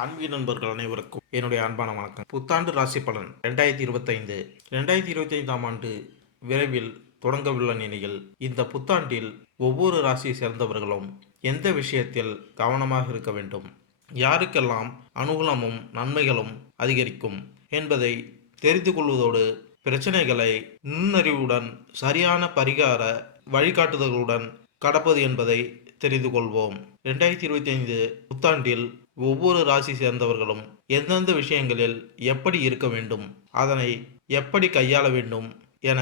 ஆன்மீக நண்பர்கள் அனைவருக்கும் என்னுடைய அன்பான வணக்கம். புத்தாண்டு ராசி பலன் 2025. 2025ஆம் ஆண்டு விரைவில் தொடங்கவுள்ள நிலையில் இந்த புத்தாண்டில் ஒவ்வொரு ராசியை சேர்ந்தவர்களும் எந்த விஷயத்தில் கவனமாக இருக்க வேண்டும், யாருக்கெல்லாம் அனுகூலமும் நன்மைகளும் அதிகரிக்கும் என்பதை தெரிந்து கொள்வதோடு பிரச்சனைகளை நுண்ணறிவுடன் சரியான பரிகார வழிகாட்டுதல்களுடன் கடப்பது என்பதை தெரிந்து கொள்வோம். 2025 புத்தாண்டில் ஒவ்வொரு ராசி சேர்ந்தவர்களும் எந்தெந்த விஷயங்களில் எப்படி இருக்க வேண்டும், அதனை எப்படி கையாள வேண்டும் என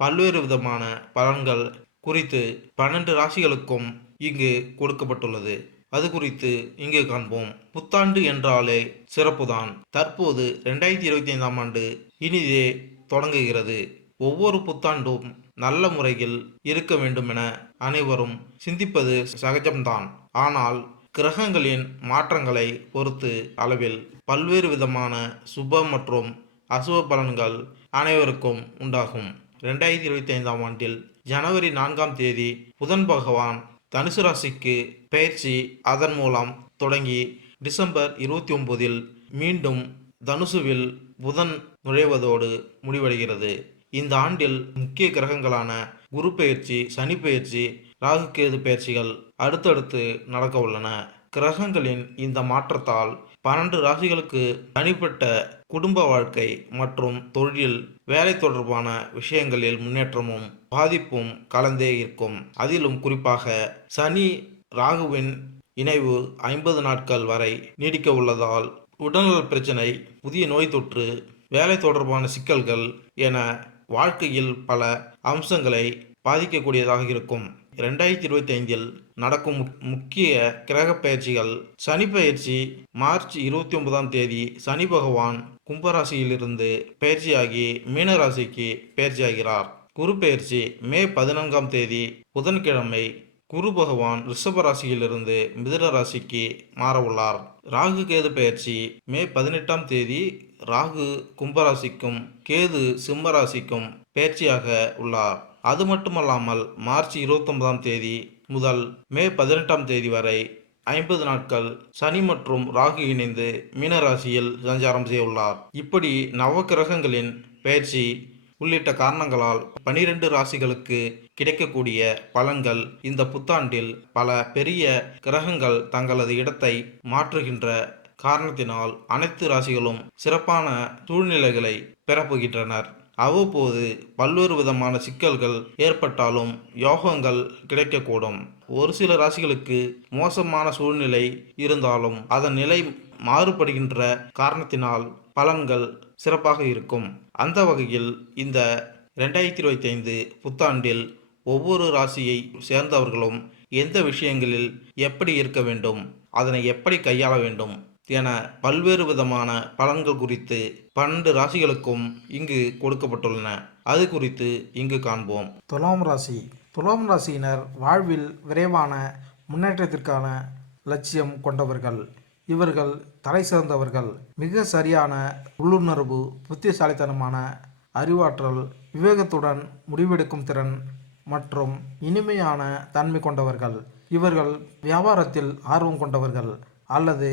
பல்வேறு விதமான பலன்கள் குறித்து 12 ராசிகளுக்கும் இங்கு கொடுக்கப்பட்டுள்ளது. அது குறித்து இங்கு காண்போம். புத்தாண்டு என்றாலே சிறப்புதான். தற்போது 2025ஆம் ஆண்டு இனிதே தொடங்குகிறது. ஒவ்வொரு புத்தாண்டும் நல்ல முறையில் இருக்க வேண்டும் என அனைவரும் சிந்திப்பது சகஜம்தான். ஆனால் கிரகங்களின் மாற்றங்களை பொறுத்து அளவில் பல்வேறு விதமான சுப மற்றும் அசுப பலன்கள் அனைவருக்கும் உண்டாகும். 2025ஆம் ஆண்டில் ஜனவரி 4ஆம் தேதி புதன் பகவான் தனுசு ராசிக்கு பெயர்ச்சி. அதன் மூலம் தொடங்கி டிசம்பர் 29இல் மீண்டும் தனுசுவில் புதன் நுழைவதோடு முடிவடைகிறது. இந்த ஆண்டில் முக்கிய கிரகங்களான குரு பெயர்ச்சி, சனி பெயர்ச்சி, ராகு கேது பெயர்ச்சிகள் அடுத்தடுத்து நடக்க உள்ளன. கிரகங்களின் இந்த மாற்றத்தால் 12 ராசிகளுக்கு தனிப்பட்ட குடும்ப வாழ்க்கை மற்றும் தொழில், வேலை தொடர்பான விஷயங்களில் முன்னேற்றமும் பாதிப்பும் கலந்தே இருக்கும். அதிலும் குறிப்பாக சனி ராகுவின் இணைவு 50 நாட்கள் வரை நீடிக்க உள்ளதால் உடல்நல பிரச்சனை, புதிய நோய் தொற்று, வேலை தொடர்பான சிக்கல்கள் என வாழ்க்கையில் பல அம்சங்களை பாதிக்கக்கூடியதாக இருக்கும். 2025இல் நடக்கும் முக்கிய கிரக பயிற்சிகள். சனி பயிற்சி மார்ச் 29ஆம் தேதி சனி பகவான் கும்பராசியிலிருந்து பயிற்சியாகி மீனராசிக்கு பயிற்சியாகிறார். குரு பயிற்சி மே 14ஆம் தேதி புதன்கிழமை குரு பகவான் ரிஷபராசியிலிருந்து மிதுன ராசிக்கு மாற உள்ளார். ராகு கேது பயிற்சி மே 18ஆம் தேதி ராகு கும்பராசிக்கும் கேது சிம்ம ராசிக்கும் பயிற்சியாக உள்ளார். அது மட்டுமல்லாமல் மார்ச் 29ஆம் தேதி முதல் மே 18ஆம் தேதி வரை 50 நாட்கள் சனி மற்றும் ராகு இணைந்து மீனராசியில் சஞ்சாரம் செய்ய உள்ளார். இப்படி நவ கிரகங்களின் பயிற்சி உள்ளிட்ட காரணங்களால் 12 ராசிகளுக்கு கிடைக்கக்கூடிய பலன்கள் இந்த புத்தாண்டில் பல பெரிய கிரகங்கள் தங்களது இடத்தை மாற்றுகின்ற காரணத்தினால் அனைத்து ராசிகளும் சிறப்பான சூழ்நிலைகளை பெறப்போகின்றனர். அவ்வப்போது பல்வேறு விதமான சிக்கல்கள் ஏற்பட்டாலும் யோகங்கள் கிடைக்கக்கூடும். ஒரு சில ராசிகளுக்கு மோசமான சூழ்நிலை இருந்தாலும் அதன் நிலை மாறுபடுகின்ற காரணத்தினால் பலன்கள் சிறப்பாக இருக்கும். அந்த வகையில் இந்த 2025 புத்தாண்டில் ஒவ்வொரு ராசியை சேர்ந்தவர்களும் எந்த விஷயங்களில் எப்படி இருக்க வேண்டும், அதனை எப்படி கையாள வேண்டும் என பல்வேறு விதமான பலன்கள் குறித்து 12 ராசிகளுக்கும் இங்கு கொடுக்கப்பட்டுள்ளன. அது குறித்து இங்கு காண்போம். துலாம் ராசி. துலாம் ராசியினர் வாழ்வில் விரைவான முன்னேற்றத்திற்கான லட்சியம் கொண்டவர்கள். இவர்கள் தலை சிறந்தவர்கள். மிக சரியான உள்ளுணர்வு, புத்திசாலித்தனமான அறிவாற்றல், விவேகத்துடன் முடிவெடுக்கும் திறன் மற்றும் இனிமையான தன்மை கொண்டவர்கள். இவர்கள் வியாபாரத்தில் ஆர்வம் கொண்டவர்கள் அல்லது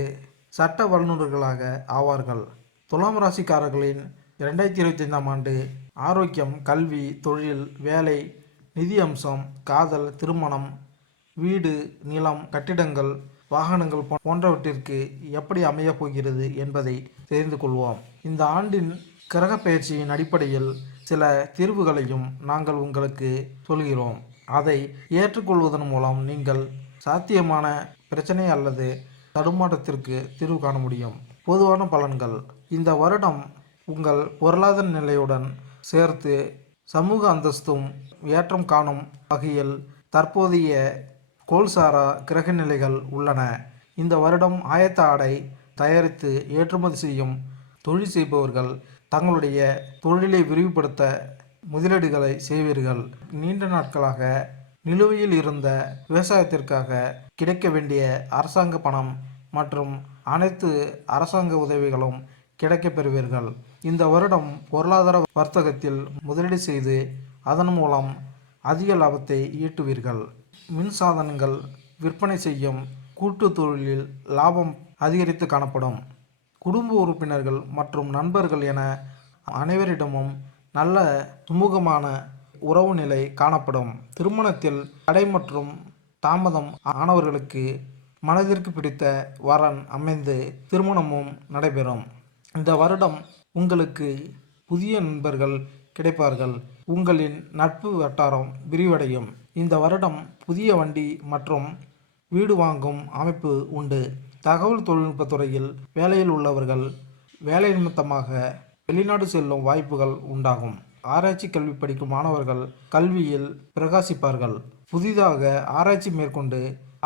சட்ட வல்லுநர்களாக ஆவார்கள். துலாம் ராசிக்காரர்களின் 2025ஆம் ஆண்டு ஆரோக்கியம், கல்வி, தொழில், வேலை, நிதி அம்சம், காதல், திருமணம், வீடு, நிலம், கட்டிடங்கள், வாகனங்கள் போன்றவற்றிற்கு எப்படி அமையப் போகிறது என்பதை தெரிந்து கொள்வோம். இந்த ஆண்டின் கிரக பயிற்சியின் அடிப்படையில் சில தீர்வுகளையும் நாங்கள் உங்களுக்கு சொல்கிறோம். அதை ஏற்றுக்கொள்வதன் மூலம் நீங்கள் சாத்தியமான பிரச்சனை அல்லது தடுமாற்றத்திற்கு தீர்வு காண முடியும். பொதுவான பலன்கள். இந்த வருடம் உங்கள் பொருளாதார நிலையுடன் சேர்த்து சமூக அந்தஸ்தும் ஏற்றம் காணும் வகையில் தற்போதைய கோல்சாரா கிரக நிலைகள் உள்ளன. இந்த வருடம் ஆயத்த ஆடை தயாரித்து ஏற்றுமதி செய்யும் தொழில் செய்பவர்கள் தங்களுடைய தொழிலை விரிவுபடுத்த முதலீடுகளை செய்வீர்கள். நீண்ட நாட்களாக நிலுவையில் இருந்த விவசாயத்திற்காக கிடைக்க வேண்டிய அரசாங்க பணம் மற்றும் அனைத்து அரசாங்க உதவிகளும் கிடைக்கப் பெறுவீர்கள். இந்த வருடம் பொருளாதார வர்த்தகத்தில் முதலீடு செய்து அதன் மூலம் அதிக லாபத்தை ஈட்டுவீர்கள். மின்சாதனங்கள் விற்பனை செய்யும் கூட்டு தொழிலில் லாபம் அதிகரித்து காணப்படும். குடும்ப உறுப்பினர்கள் மற்றும் நண்பர்கள் என அனைவரிடமும் நல்ல சுமூகமான உறவு நிலை காணப்படும். திருமணத்தில் தடை மற்றும் தாமதம் ஆனவர்களுக்கு மனதிற்கு பிடித்த வரன் அமைந்து திருமணமும் நடைபெறும். இந்த வருடம் உங்களுக்கு புதிய நண்பர்கள் கிடைப்பார்கள். உங்களின் நட்பு வட்டாரம் விரிவடையும். இந்த வருடம் புதிய வண்டி மற்றும் வீடு வாங்கும் அமைப்பு உண்டு. தகவல் தொழில்நுட்பத் துறையில் வேலையில் உள்ளவர்கள் வேலை நிமித்தமாக வெளிநாடு செல்லும் வாய்ப்புகள் உண்டாகும். ஆராய்ச்சி கல்வி படிக்கும் மாணவர்கள் கல்வியில் பிரகாசிப்பார்கள். புதிதாக ஆராய்ச்சி மேற்கொண்டு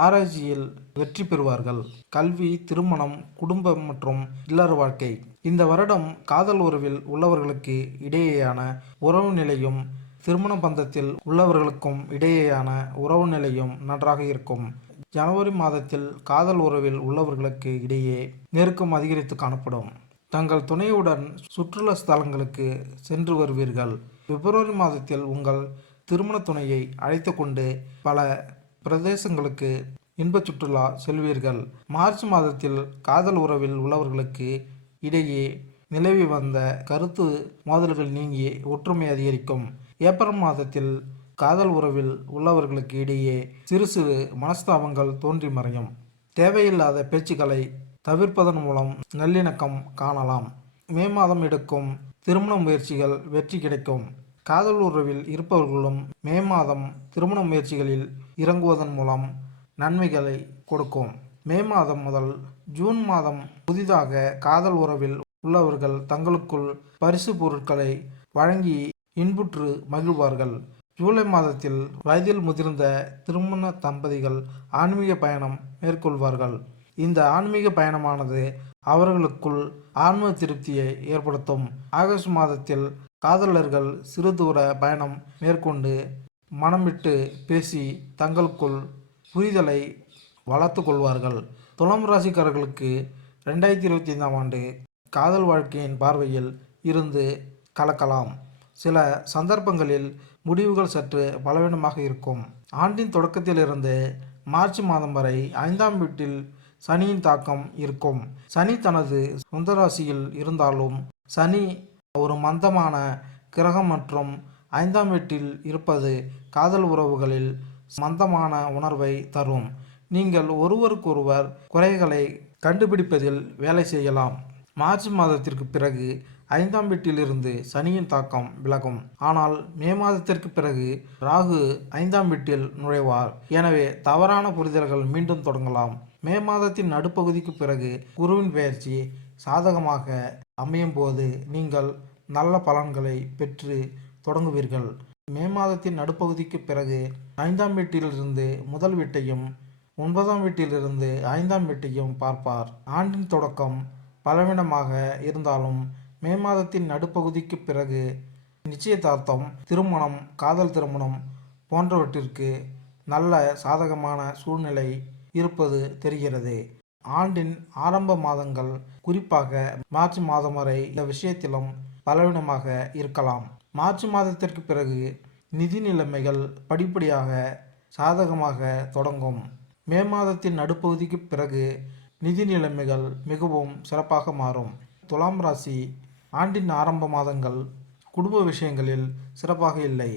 ஆராய்ச்சியில் வெற்றி பெறுவார்கள். கல்வி, திருமணம், குடும்பம் மற்றும் இல்லற வாழ்க்கை. இந்த வருடம் காதல் உறவில் உள்ளவர்களுக்கு இடையேயான உறவு நிலையும் திருமண பந்தத்தில் உள்ளவர்களுக்கும் இடையேயான உறவு நிலையும் நன்றாக இருக்கும். ஜனவரி மாதத்தில் காதல் உறவில் உள்ளவர்களுக்கு இடையே நெருக்கம் அதிகரித்து காணப்படும். தங்கள் துணையுடன் சுற்றுலா ஸ்தலங்களுக்கு சென்று வருவீர்கள். பிப்ரவரி மாதத்தில் உங்கள் திருமண துணையை அழைத்து கொண்டு பல பிரதேசங்களுக்கு இன்ப சுற்றுலா செல்வீர்கள். மார்ச் மாதத்தில் காதல் உறவில் உள்ளவர்களுக்கு இடையே நிலவி வந்த கருத்து மோதல்கள் நீங்கி ஒற்றுமை அதிகரிக்கும். ஏப்ரல் மாதத்தில் காதல் உறவில் உள்ளவர்களுக்கு இடையே சிறு சிறு மனஸ்தாபங்கள் தோன்றி மறையும். தேவையில்லாத பேச்சுக்களை தவிர்ப்பதன் மூலம் நல்லிணக்கம் காணலாம். மே மாதம் எடுக்கும் திருமண முயற்சிகள் வெற்றி கிடைக்கும். காதல் உறவில் இருப்பவர்களும் மே மாதம் திருமண முயற்சிகளில் இறங்குவதன் மூலம் நன்மைகளை கொடுக்கும். மே மாதம் முதல் ஜூன் மாதம் புதிதாக காதல் உறவில் உள்ளவர்கள் தங்களுக்குள் பரிசு பொருட்களை வழங்கி இன்புற்று மகிழ்வார்கள். ஜூலை மாதத்தில் வயதில் முதிர்ந்த திருமண தம்பதிகள் ஆன்மீக பயணம் மேற்கொள்வார்கள். இந்த ஆன்மீக பயணமானது அவர்களுக்குள் ஆன்ம திருப்தியை ஏற்படுத்தும். ஆகஸ்ட் மாதத்தில் காதலர்கள் சிறு தூர பயணம் மேற்கொண்டு மனம் விட்டு பேசி தங்களுக்குள் புரிதலை வளர்த்து கொள்வார்கள். துலாம் ராசிக்காரர்களுக்கு 2025ஆம் ஆண்டு காதல் வாழ்க்கையின் பார்வையில் இருந்து கலக்கலாம். சில சந்தர்ப்பங்களில் முடிவுகள் சற்று பலவீனமாக இருக்கும். ஆண்டின் தொடக்கத்திலிருந்து மார்ச் மாதம் வரை 5ஆம் வீட்டில் சனியின் தாக்கம் இருக்கும். சனி தனது சொந்த ராசியில் இருந்தாலும் சனி ஒரு மந்தமான கிரகம் மற்றும் 5ஆம் வீட்டில் இருப்பது காதல் உறவுகளில் மந்தமான உணர்வை தரும். நீங்கள் ஒருவருக்கொருவர் குறைகளை கண்டுபிடிப்பதில் வேலை செய்யலாம். மார்ச் மாதத்திற்கு பிறகு 5ஆம் வீட்டிலிருந்து சனியின் தாக்கம் விலகும். ஆனால் மே மாதத்திற்கு பிறகு ராகு 5ஆம் வீட்டில் நுழைவார். எனவே தவறான புரிதல்கள் மீண்டும் தொடங்கலாம். மே மாதத்தின் நடுப்பகுதிக்கு பிறகு குருவின் பெயர்ச்சி சாதகமாக அமையும் போது நீங்கள் நல்ல பலன்களை பெற்று தொடங்குவீர்கள். மே மாதத்தின் நடுப்பகுதிக்கு பிறகு 5ஆம் வீட்டிலிருந்து முதல் வீட்டையும் 9ஆம் வீட்டிலிருந்து 5ஆம் வீட்டையும் பார்ப்பார். ஆண்டின் தொடக்கம் பலவீனமாக இருந்தாலும் மே மாதத்தின் நடுப்பகுதிக்கு பிறகு நிச்சயதார்த்தம், திருமணம், காதல் திருமணம் போன்றவற்றிற்கு நல்ல சாதகமான சூழ்நிலை இருப்பது தெரிகிறது. ஆண்டின் ஆரம்ப மாதங்கள் குறிப்பாக மார்ச் மாதம் வரை இந்த விஷயத்திலும் பலவீனமாக இருக்கலாம். மார்ச் மாதத்திற்கு பிறகு நிதி நிலைமைகள் படிப்படியாக சாதகமாக தொடங்கும். மே மாதத்தின் நடுப்பகுதிக்கு பிறகு நிதி நிலைமைகள் மிகவும் சிறப்பாக மாறும். துலாம் ராசி ஆண்டின் ஆரம்ப மாதங்கள் குடும்ப விஷயங்களில் சிறப்பாக இல்லை.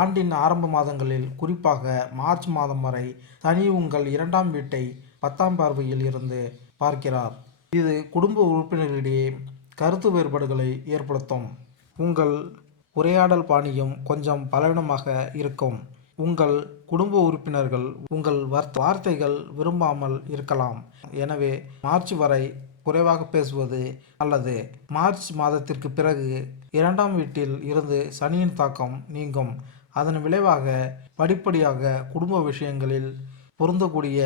ஆண்டின் ஆரம்ப மாதங்களில் குறிப்பாக மார்ச் மாதம் வரை சனி உங்கள் 2ஆம் வீட்டை 10ஆம் பார்வையில் இருந்து பார்க்கிறார். இது குடும்ப உறுப்பினர்களிடையே கருத்து வேறுபாடுகளை ஏற்படுத்தும். உங்கள் உரையாடல் பாணியும் கொஞ்சம் பலவீனமாக இருக்கும். உங்கள் குடும்ப உறுப்பினர்கள் உங்கள் வார்த்தைகள் விரும்பாமல் இருக்கலாம். எனவே மார்ச் வரை குறைவாக பேசுவது நல்லது. மார்ச் மாதத்திற்கு பிறகு 2ஆம் வீட்டில் இருந்து சனியின் தாக்கம் நீங்கும். அதன் விளைவாக படிப்படியாக குடும்ப விஷயங்களில் பொருந்தக்கூடிய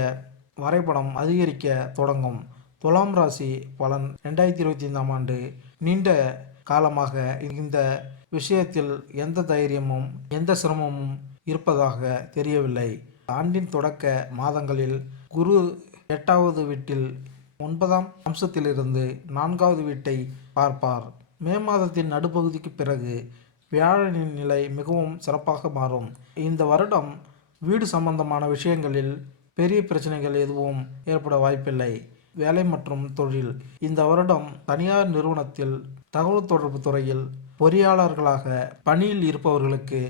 வரைபடம் அதிகரிக்க தொடங்கும். துலாம் ராசி பலன் 2025ஆம் ஆண்டு நீண்ட காலமாக இந்த விஷயத்தில் எந்த தைரியமும் எந்த சிரமமும் இருப்பதாக தெரியவில்லை. ஆண்டின் தொடக்க மாதங்களில் குரு 8வது வீட்டில் 9ஆம் அம்சத்திலிருந்து 4வது வீட்டை பார்ப்பார். மே மாதத்தின் நடுப்பகுதிக்கு பிறகு வியாழனின் நிலை மிகவும் சிறப்பாக மாறும். இந்த வருடம் வீடு சம்பந்தமான விஷயங்களில் பெரிய பிரச்சனைகள் எதுவும் ஏற்பட வாய்ப்பில்லை. வேலை மற்றும் தொழில். இந்த வருடம் தனியார் நிறுவனத்தில் தகவல் தொடர்பு துறையில் பொறியாளர்களாக பணியில் இருப்பவர்களுக்கு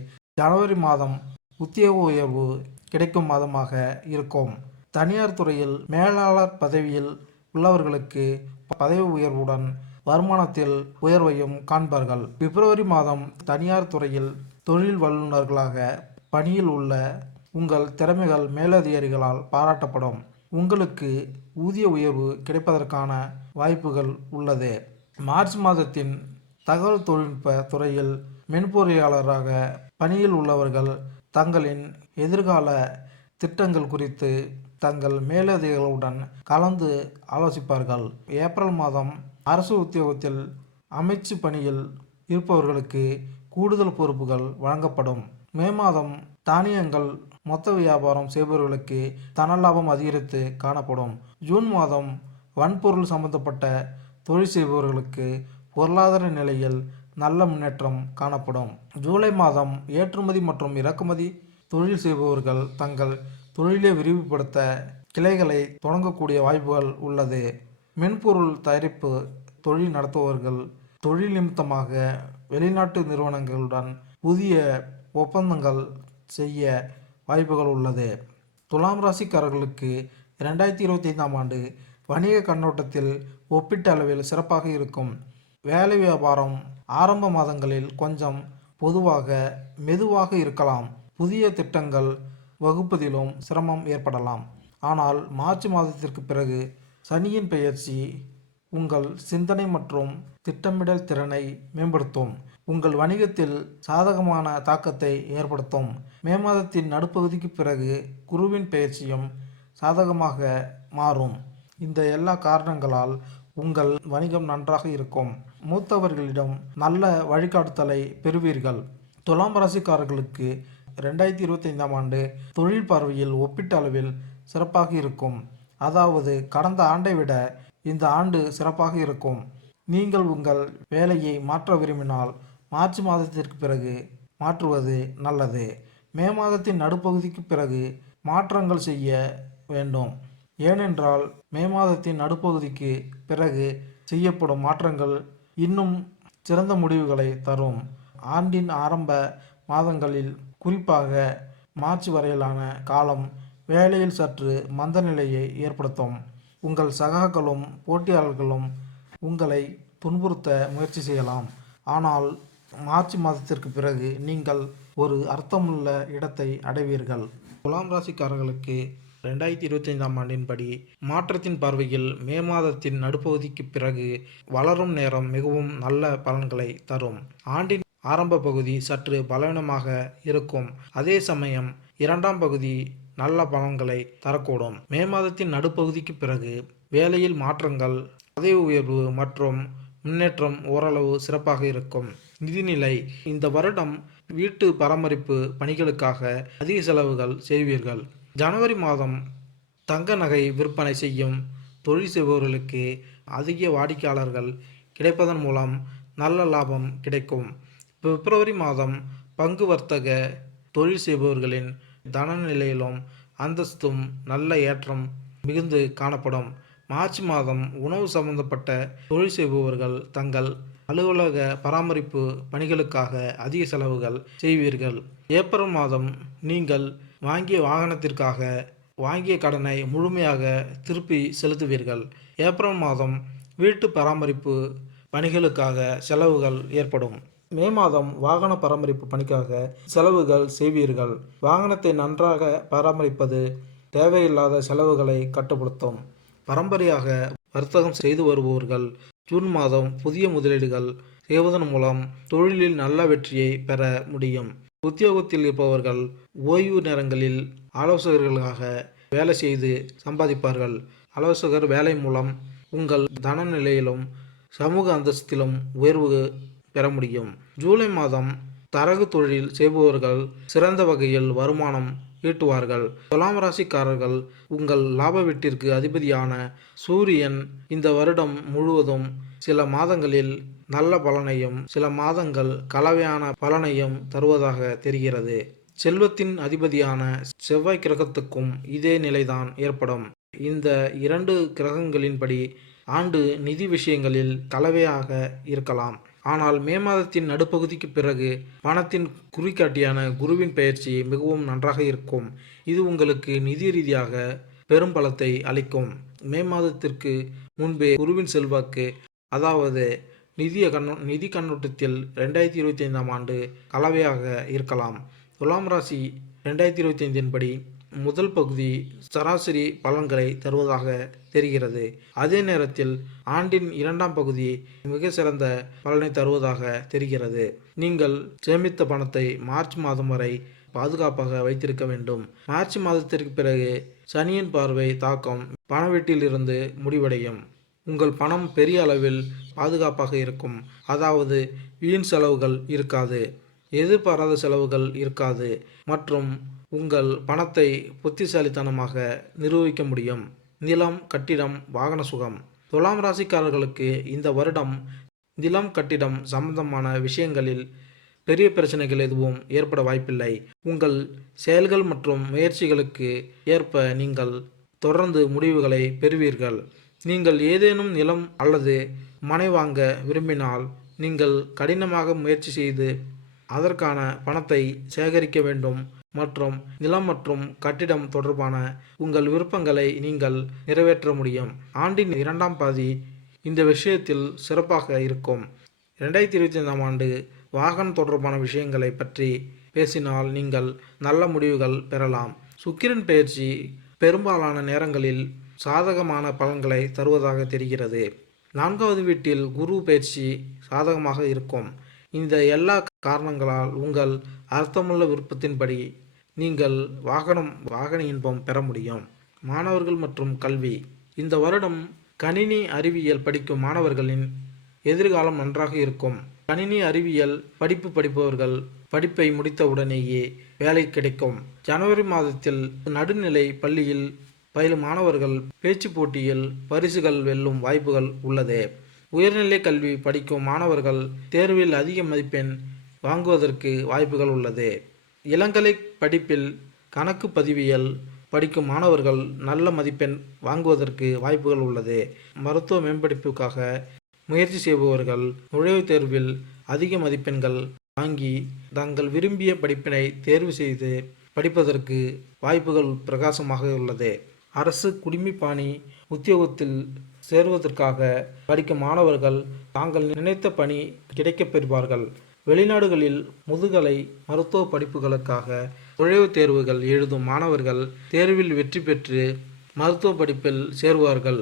ஜனவரி மாதம் உத்தியோக உயர்வு கிடைக்கும் மாதமாக இருக்கும். தனியார் துறையில் மேலாளர் பதவியில் உள்ளவர்களுக்கு பதவி உயர்வுடன் வருமானத்தில் உயர்வையும் காண்பார்கள். பிப்ரவரி மாதம் தனியார் துறையில் தொழில் வல்லுநர்களாக பணியில் உள்ள உங்கள் திறமைகள் மேலதிகாரிகளால் பாராட்டப்படும். உங்களுக்கு ஊதிய உயர்வு கிடைப்பதற்கான வாய்ப்புகள் உள்ளது. மார்ச் மாதத்தின் தகவல் தொழில்நுட்ப துறையில் மென்பொறியாளராக பணியில் உள்ளவர்கள் தங்களின் எதிர்கால திட்டங்கள் குறித்து தங்கள் மேலதிகாரிகளுடன் கலந்து ஆலோசிப்பார்கள். ஏப்ரல் மாதம் அரசு உத்தியோகத்தில் அமைச்சு பணியில் இருப்பவர்களுக்கு கூடுதல் பொறுப்புகள் வழங்கப்படும். மே மாதம் தானியங்கள் மொத்த வியாபாரம் செய்பவர்களுக்கு தனலாபம் அதிகரித்து காணப்படும். ஜூன் மாதம் வன்பொருள் சம்பந்தப்பட்ட தொழில் செய்பவர்களுக்கு பொருளாதார நிலையில் நல்ல முன்னேற்றம் காணப்படும். ஜூலை மாதம் ஏற்றுமதி மற்றும் இறக்குமதி தொழில் செய்பவர்கள் தங்கள் தொழிலை விரிவுபடுத்த கிளைகளை தொடங்கக்கூடிய வாய்ப்புகள் உள்ளது. மென்பொருள் தயாரிப்பு தொழில் நடத்துபவர்கள் தொழில் நிமித்தமாக வெளிநாட்டு நிறுவனங்களுடன் புதிய ஒப்பந்தங்கள் செய்ய வாய்ப்புகள் உள்ளது. துலாம் ராசிக்காரர்களுக்கு 2025ஆம் ஆண்டு வணிக கண்ணோட்டத்தில் ஒப்பீட்டளவில் சிறப்பாக இருக்கும். வேலை வியாபாரம் ஆரம்ப மாதங்களில் கொஞ்சம் பொதுவாக மெதுவாக இருக்கலாம். புதிய திட்டங்கள் வகுப்பதிலும் சிரமம் ஏற்படலாம். ஆனால் மார்ச் மாதத்திற்கு பிறகு சனியின் பெயர்ச்சி உங்கள் சிந்தனை மற்றும் திட்டமிடல் திறனை மேம்படுத்தும். உங்கள் வணிகத்தில் சாதகமான தாக்கத்தை ஏற்படுத்தும். மே மாதத்தின் நடுப்பகுதிக்கு பிறகு குருவின் பெயர்ச்சியும் சாதகமாக மாறும். இந்த எல்லா காரணங்களால் உங்கள் வணிகம் நன்றாக இருக்கும். மூத்தவர்களிடம் நல்ல வழிகாட்டுதலை பெறுவீர்கள். துலாம் ராசிக்காரர்களுக்கு 2025ஆம் ஆண்டு தொழில் பார்வையில் ஒப்பீட்டளவில் சிறப்பாக இருக்கும். அதாவது கடந்த ஆண்டை விட இந்த ஆண்டு சிறப்பாக இருக்கும். நீங்கள் உங்கள் வேலையை மாற்ற விரும்பினால் மார்ச் மாதத்திற்கு பிறகு மாற்றுவது நல்லது. மே மாதத்தின் நடுப்பகுதிக்கு பிறகு மாற்றங்கள் செய்ய வேண்டும். ஏனென்றால் மே மாதத்தின் நடுப்பகுதிக்கு பிறகு செய்யப்படும் மாற்றங்கள் இன்னும் சிறந்த முடிவுகளை தரும். ஆண்டின் ஆரம்ப மாதங்களில் குறிப்பாக மார்ச் வரையிலான காலம் வேலையில் சற்று மந்த நிலையை ஏற்படுத்தும். உங்கள் சகாக்களும் போட்டியாளர்களும் உங்களை துன்புறுத்த முயற்சி செய்யலாம். ஆனால் மார்ச் மாதத்திற்கு பிறகு நீங்கள் ஒரு அர்த்தமுள்ள இடத்தை அடைவீர்கள். துலாம் ராசிக்காரர்களுக்கு 2025ஆம் ஆண்டின்படி மாற்றத்தின் பார்வையில் மே மாதத்தின் நடுப்பகுதிக்கு பிறகு வளரும் நேரம் மிகவும் நல்ல பலன்களை தரும். ஆண்டின் ஆரம்ப பகுதி சற்று பலவீனமாக இருக்கும். அதே சமயம் இரண்டாம் பகுதி நல்ல பலன்களை தரக்கூடும். மே மாதத்தின் நடுப்பகுதிக்கு பிறகு வேலையில் மாற்றங்கள், பதவி உயர்வு மற்றும் முன்னேற்றம் ஓரளவு சிறப்பாக இருக்கும். நிதிநிலை இந்த வருடம் வீட்டு பராமரிப்பு பணிகளுக்காக அதிக செலவுகள் செய்வீர்கள். ஜனவரி மாதம் தங்க நகை விற்பனை செய்யும் தொழில் செய்பவர்களுக்கு அதிக வாடிக்கையாளர்கள் கிடைப்பதன் மூலம் நல்ல லாபம் கிடைக்கும். பிப்ரவரி மாதம் பங்கு வர்த்தக தொழில் செய்பவர்களின் தனநிலையிலும் அந்தஸ்தும் நல்ல ஏற்றம் மிகுந்து காணப்படும். மார்ச் மாதம் உணவு சம்பந்தப்பட்ட தொழில் செய்பவர்கள் தங்கள் அலுவலக பராமரிப்பு பணிகளுக்காக அதிக செலவுகள் செய்வீர்கள். ஏப்ரல் மாதம் நீங்கள் வாங்கிய வாகனத்திற்காக வாங்கிய கடனை முழுமையாக திருப்பி செலுத்துவீர்கள். ஏப்ரல் மாதம் வீட்டு பராமரிப்பு பணிகளுக்காக செலவுகள் ஏற்படும். மே மாதம் வாகன பராமரிப்பு பணிக்காக செலவுகள் செய்வீர்கள். வாகனத்தை நன்றாக பராமரிப்பது தேவையில்லாத செலவுகளை கட்டுப்படுத்தும். பரம்பரையாக வர்த்தகம் செய்து வருபவர்கள் ஜூன் மாதம் புதிய முதலீடுகள் செய்வதன் மூலம் தொழிலில் நல்ல வெற்றியை பெற முடியும். உத்தியோகத்தில் இருப்பவர்கள் ஓய்வு நேரங்களில் ஆலோசகர்களாக வேலை செய்து சம்பாதிப்பார்கள். ஆலோசகர் வேலை மூலம் உங்கள் தன நிலையிலும் சமூக அந்தஸ்திலும் உயர்வு பெற முடியும். ஜூலை மாதம் தரகு தொழில் செய்பவர்கள் சிறந்த வகையில் வருமானம் ஈட்டுவார்கள். துலாம் ராசிக்காரர்கள் உங்கள் லாப வீட்டிற்கு அதிபதியான சூரியன் இந்த வருடம் முழுவதும் சில மாதங்களில் நல்ல பலனையும் சில மாதங்கள் கலவையான பலனையும் தருவதாக தெரிகிறது. செல்வத்தின் அதிபதியான செவ்வாய் கிரகத்துக்கும் இதே நிலைதான் ஏற்படும். இந்த 2 கிரகங்களின்படி ஆண்டு நிதி விஷயங்களில் கலவையாக இருக்கலாம். ஆனால் மே மாதத்தின் நடுப்பகுதிக்கு பிறகு பணத்தின் குறிகாட்டியான குருவின் பெயர்ச்சி மிகவும் நன்றாக இருக்கும். இது உங்களுக்கு நிதி ரீதியாக பெரும் பலத்தை அளிக்கும். மே மாதத்திற்கு முன்பே குருவின் செல்வாக்கு, அதாவது நிதி கண்ணோட்டத்தில் 2025ஆம் ஆண்டு கலவையாக இருக்கலாம். துலாம் ராசி 2025 படி முதல் பகுதி சராசரி பலன்களை தருவதாக தெரிகிறது. அதே நேரத்தில் ஆண்டின் 2ஆம் பகுதி மிக சிறந்த பலனை தருவதாக தெரிகிறது. நீங்கள் சேமித்த பணத்தை மார்ச் மாதம் வரை பாதுகாப்பாக வைத்திருக்க வேண்டும். மார்ச் மாதத்திற்கு பிறகு சனியின் பார்வை தாக்கம் பணவீட்டிலிருந்து முடிவடையும். உங்கள் பணம் பெரிய அளவில் பாதுகாப்பாக இருக்கும். அதாவது வீண் செலவுகள் இருக்காது, எதிர்பாராத செலவுகள் இருக்காது மற்றும் உங்கள் பணத்தை புத்திசாலித்தனமாக நிர்வகிக்க முடியும். நிலம், கட்டிடம், வாகன சுகம். துலாம் ராசிக்காரர்களுக்கு இந்த வருடம் நிலம், கட்டிடம் சம்பந்தமான விஷயங்களில் பெரிய பிரச்சனைகள் எதுவும் ஏற்பட வாய்ப்பில்லை. உங்கள் செயல்கள் மற்றும் முயற்சிகளுக்கு ஏற்ப நீங்கள் தொடர்ந்து முடிவுகளை பெறுவீர்கள். நீங்கள் ஏதேனும் நிலம் அல்லது மனை வாங்க விரும்பினால் நீங்கள் கடினமாக முயற்சி செய்து அதற்கான பணத்தை சேகரிக்க வேண்டும் மற்றும் நிலம் மற்றும் கட்டிடம் தொடர்பான உங்கள் விருப்பங்களை நீங்கள் நிறைவேற்ற முடியும். ஆண்டின் 2ஆம் பாதி இந்த விஷயத்தில் சிறப்பாக இருக்கும். 2025ஆம் ஆண்டு வாகனம் தொடர்பான விஷயங்களை பற்றி பேசினால் நீங்கள் நல்ல முடிவுகள் பெறலாம். சுக்கிரன் பெயர்ச்சி பெரும்பாலான நேரங்களில் சாதகமான பலன்களை தருவதாக தெரிகிறது. 4வது வீட்டில் குரு பெயர்ச்சி சாதகமாக இருக்கும். இந்த எல்லா காரணங்களால் உங்கள் அர்த்தமுள்ள விருப்பத்தின்படி நீங்கள் வாகன இன்பம் பெற முடியும். மாணவர்கள் மற்றும் கல்வி. இந்த வருடம் கணினி அறிவியல் படிக்கும் மாணவர்களின் எதிர்காலம் நன்றாக இருக்கும். கணினி அறிவியல் படிப்பவர்கள் படிப்பை முடித்தவுடனேயே வேலை கிடைக்கும். ஜனவரி மாதத்தில் நடுநிலை பள்ளியில் பயிலும் மாணவர்கள் பேச்சு போட்டியில் பரிசுகள் வெல்லும் வாய்ப்புகள் உள்ளது. உயர்நிலை கல்வி படிக்கும் மாணவர்கள் தேர்வில் அதிக மதிப்பெண் வாங்குவதற்கு வாய்ப்புகள் உள்ளது. இளங்கலை படிப்பில் கணக்கு பதிவியல் படிக்கும் மாணவர்கள் நல்ல மதிப்பெண் வாங்குவதற்கு வாய்ப்புகள் உள்ளது. மருத்துவ மேம்படிப்புக்காக முயற்சி செய்பவர்கள் நுழைவுத் தேர்வில் அதிக மதிப்பெண்கள் வாங்கி தங்கள் விரும்பிய படிப்பினை தேர்வு செய்து படிப்பதற்கு வாய்ப்புகள் பிரகாசமாக உள்ளது. அரசு குடிமைப்பாணி உத்தியோகத்தில் சேருவதற்காக படிக்கும் மாணவர்கள் தாங்கள் நினைத்த பணி கிடைக்கப் பெறுவார்கள். வெளிநாடுகளில் முதுகலை மருத்துவ படிப்புகளுக்காக நுழைவுத் தேர்வுகள் எழுதும் மாணவர்கள் தேர்வில் வெற்றி பெற்று மருத்துவ படிப்பில் சேருவார்கள்.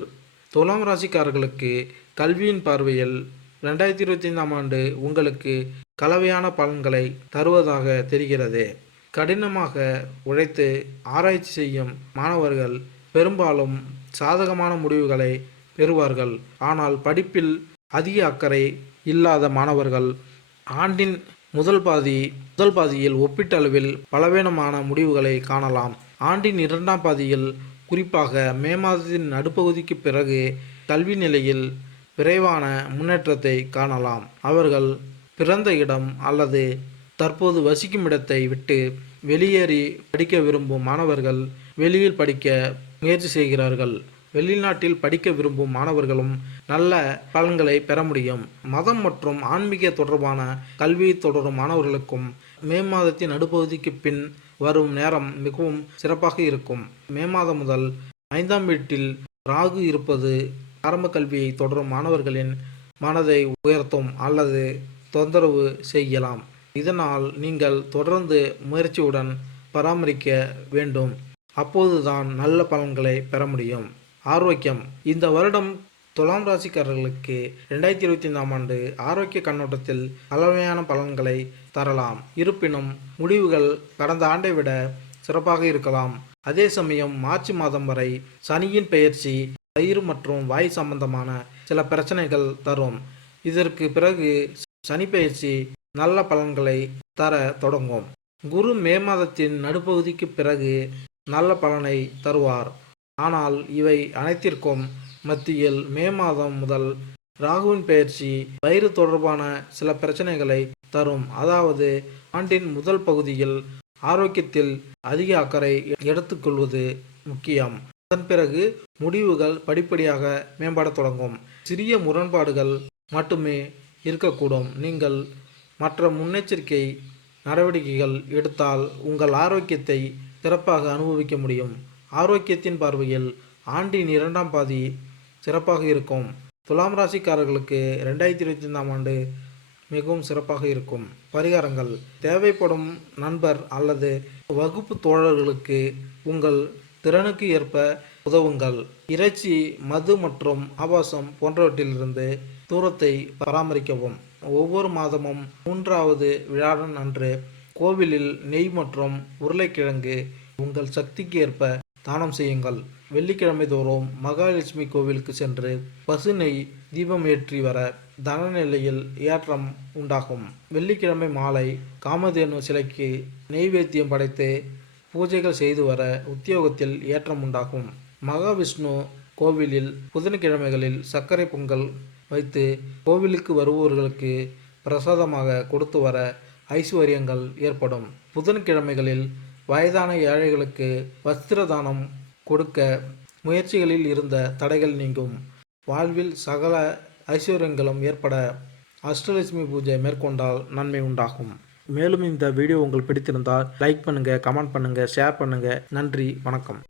துலாம் ராசிக்காரர்களுக்கு கல்வியின் பார்வையில் 2025ஆம் ஆண்டு உங்களுக்கு கலவையான பலன்களை தருவதாக தெரிகிறது. கடினமாக உழைத்து ஆராய்ச்சி செய்யும் மாணவர்கள் பெரும்பாலும் சாதகமான முடிவுகளை பெறுவார்கள். ஆனால் படிப்பில் அதிக அக்கறை இல்லாத மாணவர்கள் ஆண்டின் முதல் பாதியில் ஒப்பீட்டளவில் பலவீனமான முடிவுகளை காணலாம். ஆண்டின் 2ஆம் பாதியில், குறிப்பாக மே மாதத்தின் நடுப்பகுதிக்கு பிறகு கல்வி நிலையில் விரைவான முன்னேற்றத்தை காணலாம். அவர்கள் பிறந்த இடம் அல்லது தற்போது வசிக்கும் இடத்தை விட்டு வெளியேறி படிக்க விரும்பும் மாணவர்கள் வெளியில் படிக்க முயற்சி செய்கிறார்கள். வெளிநாட்டில் படிக்க விரும்பும் மாணவர்களும் நல்ல பலன்களை பெற முடியும். மதம் மற்றும் ஆன்மீக தொடர்பான கல்வியை தொடரும் மாணவர்களுக்கும் மே மாதத்தின் நடுப்பகுதிக்கு பின் வரும் நேரம் மிகவும் சிறப்பாக இருக்கும். மே மாதம் முதல் 5ஆம் வீட்டில் ராகு இருப்பது ஆரம்ப கல்வியை தொடரும் மாணவர்களின் மனதை உயர்த்தும் அல்லது தொந்தரவு செய்யலாம். இதனால் நீங்கள் தொடர்ந்து முயற்சியுடன் பராமரிக்க வேண்டும். அப்போதுதான் நல்ல பலன்களை பெற முடியும். ஆரோக்கியம். இந்த வருடம் துலாம் ராசிக்காரர்களுக்கு 2025ஆம் ஆண்டு ஆரோக்கிய கண்ணோட்டத்தில் கலவையான பலன்களை தரலாம். இருப்பினும் முடிவுகள் கடந்த ஆண்டை விட சிறப்பாக இருக்கலாம். அதே சமயம் மார்ச் மாதம் வரை சனியின் பெயர்ச்சி வயிறு மற்றும் வாய் சம்பந்தமான சில பிரச்சனைகள் தரும். இதற்கு பிறகு சனி பெயர்ச்சி நல்ல பலன்களை தர தொடங்கும். குரு மே மாதத்தின் நடுப்பகுதிக்கு பிறகு நல்ல பலனை தருவார். ஆனால் இவை அனைத்திற்கும் மத்தியில் மே மாதம் முதல் ராகுவின் பெயர்ச்சி வயிறு தொடர்பான சில பிரச்சனைகளை தரும். அதாவது ஆண்டின் முதல் பகுதியில் ஆரோக்கியத்தில் அதிக அக்கறை எடுத்துக்கொள்வது முக்கியம். அதன் பிறகு முடிவுகள் படிப்படியாக மேம்படத் தொடங்கும். சிறிய முரண்பாடுகள் மட்டுமே இருக்கக்கூடும். நீங்கள் மற்ற முன்னெச்சரிக்கை நடவடிக்கைகள் எடுத்தால் உங்கள் ஆரோக்கியத்தை சிறப்பாக அனுபவிக்க முடியும். ஆரோக்கியத்தின் பார்வையில் ஆண்டின் 2ஆம் பாதி சிறப்பாக இருக்கும். துலாம் ராசிக்காரர்களுக்கு 2025ஆம் ஆண்டு மிகவும் சிறப்பாக இருக்கும். பரிகாரங்கள்: தேவைப்படும் நண்பர் அல்லது வகுப்பு தோழர்களுக்கு உங்கள் திறனுக்கு ஏற்ப உதவுங்கள். இறைச்சி, மது மற்றும் ஆபாசம் போன்றவற்றிலிருந்து தூரத்தை பராமரிக்கவும். ஒவ்வொரு மாதமும் 3வது வியாழன் அன்று கோவிலில் நெய் மற்றும் உருளைக்கிழங்கு உங்கள் சக்திக்கு ஏற்ப தானம் செய்யுங்கள். வெள்ளிக்கிழமை தோறும் மகாலட்சுமி கோவிலுக்கு சென்று பசு நெய் தீபம் ஏற்றி வர தனநிலையில் ஏற்றம் உண்டாகும். வெள்ளிக்கிழமை மாலை காமதேனு சிலைக்கு நெய்வேத்தியம் படைத்து பூஜைகள் செய்து வர உத்தியோகத்தில் ஏற்றம் உண்டாகும். மகாவிஷ்ணு கோவிலில் புதன்கிழமைகளில் சர்க்கரை பொங்கல் வைத்து கோவிலுக்கு வருபவர்களுக்கு பிரசாதமாக கொடுத்து வர ஐஸ்வர்யங்கள் ஏற்படும். புதன்கிழமைகளில் வயதான ஏழைகளுக்கு வஸ்திர தானம் கொடுக்க முயற்சிகளில் இருந்த தடைகள் நீங்கும். வாழ்வில் சகல ஐஸ்வர்யங்களும் ஏற்பட அஷ்டலட்சுமி பூஜை மேற்கொண்டால் நன்மை உண்டாகும். மேலும் இந்த வீடியோ உங்களுக்கு பிடித்திருந்தால் லைக் பண்ணுங்கள், கமெண்ட் பண்ணுங்கள், ஷேர் பண்ணுங்கள். நன்றி, வணக்கம்.